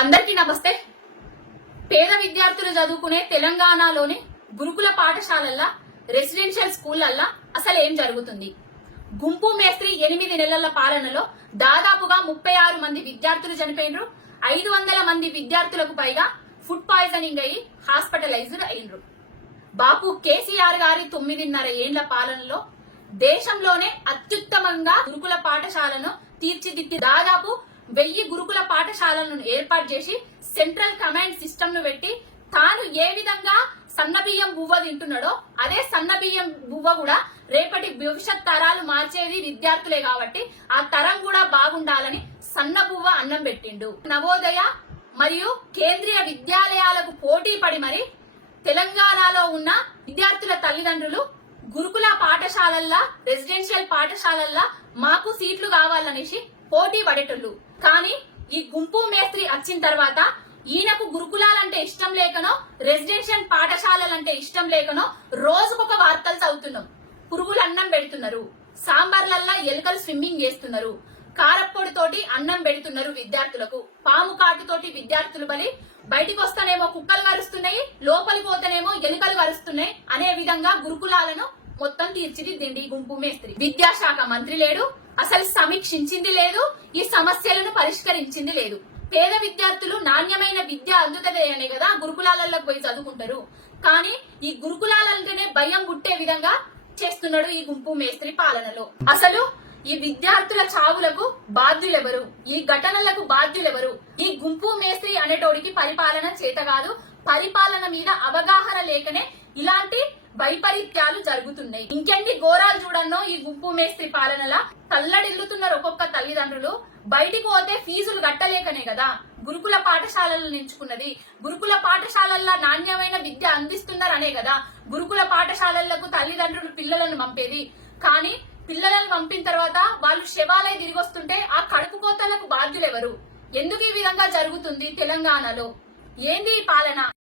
అందరికీ నమస్తే. పేద విద్యార్థులు చదువుకునే తెలంగాణలోని గురుకుల పాఠశాలల్లో రెసిడెన్షియల్ స్కూళ్లల్లో అసలు ఏం జరుగుతుంది? గుంపు మేస్త్రి 8 నెలల పాలనలో దాదాపుగా 36 మంది విద్యార్థులు చనిపోయినరు. 500 మంది విద్యార్థులకు పైగా ఫుడ్ పాయిజనింగ్ అయ్యి హాస్పిటలైజ్డ్ అయినరు. బాపు కేసీఆర్ గారి 9.5 ఏళ్ల పాలనలో దేశంలోనే అత్యుత్తమంగా గురుకుల పాఠశాలను తీర్చిదిద్ది దాదాపు 1000 గురుకుల పాఠశాలను ఏర్పాటు చేసి సెంట్రల్ కమాండ్ సిస్టమ్ ను పెట్టి తాను ఏ విధంగా సన్నబియ్యం బువ్వ తింటున్నాడో అదే సన్నబియ్యం బువ్వ కూడా రేపటి భవిష్యత్ తరాలు మార్చేది విద్యార్థులే కాబట్టి ఆ తరం కూడా బాగుండాలని సన్న బువ్వ అన్నం పెట్టిండు. నవోదయ మరియు కేంద్రీయ విద్యాలయాలకు పోటీ పడి మరి తెలంగాణలో ఉన్న విద్యార్థుల తల్లిదండ్రులు గురుకుల పాఠశాలల్లో రెసిడెన్షియల్ పాఠశాలల్లో మాకు సీట్లు కావాలనేసి పోటీ పడేటోళ్ళు. కానీ ఈ గుంపు మేస్త్రి వచ్చిన తర్వాత ఈయనకు గురుకులాలంటే ఇష్టం లేకనో రెసిడెన్షియల్ పాఠశాలలంటే ఇష్టం లేకనో రోజుకొక వార్తలు చదువుతున్నాం. పురుగులు అన్నం పెడుతున్నారు, సాంబార్లల్లా ఎలుకలు స్విమ్మింగ్ చేస్తున్నారు, కారప్పొడితోటి అన్నం పెడుతున్నారు విద్యార్థులకు, పాము కాటుతోటి విద్యార్థులు బలి, బయటికి వస్తానేమో కుక్కలు కరుస్తున్నాయి, లోపలికి పోతేనేమో ఎలుకలు కరుస్తున్నాయి అనే విధంగా గురుకులాలను మొత్తం తీర్చిదిద్దిండి గుంపు మేస్త్రి. విద్యాశాఖ మంత్రి లేడు, అసలు సమీక్షించింది లేదు, ఈ సమస్యలను పరిష్కరించింది లేదు. పేద విద్యార్థులు నాణ్యమైన విద్య అందుతదే అనే కదా గురుకులాలకు పోయి చదువుకుంటారు. కానీ ఈ గురుకులాలంటేనే భయం పుట్టే విధంగా చేస్తున్నాడు ఈ గుంపు మేస్త్రి పాలనలో. అసలు ఈ విద్యార్థుల చావులకు బాధ్యులెవరు? ఈ ఘటనలకు బాధ్యులెవరు? ఈ గుంపు మేస్త్రి అనేటోడికి పరిపాలన చేత కాదు, పరిపాలన మీద అవగాహన లేకనే ఇలాంటి వైపరీత్యాలు జరుగుతున్నాయి. ఇంకెన్ని ఘోరాలు చూడన్నో ఈ గుంపు మేస్త్రి పాలనలా తల్లడిల్లుతున్నారు ఒక్కొక్క తల్లిదండ్రులు. బయటికి పోతే ఫీజులు కట్టలేకనే కదా గురుకుల పాఠశాలలను ఎంచుకున్నది. గురుకుల పాఠశాలల్లో నాణ్యమైన విద్య అందిస్తున్నారనే కదా గురుకుల పాఠశాలలకు తల్లిదండ్రులు పిల్లలను పంపేది. కానీ పిల్లలను పంపిన తర్వాత వాళ్ళు శవాలై తిరిగి వస్తుంటే ఆ కడుపు కోతలకు బాధ్యులెవరు? ఎందుకు ఈ విధంగా జరుగుతుంది తెలంగాణలో? ఏంది ఈ పాలన?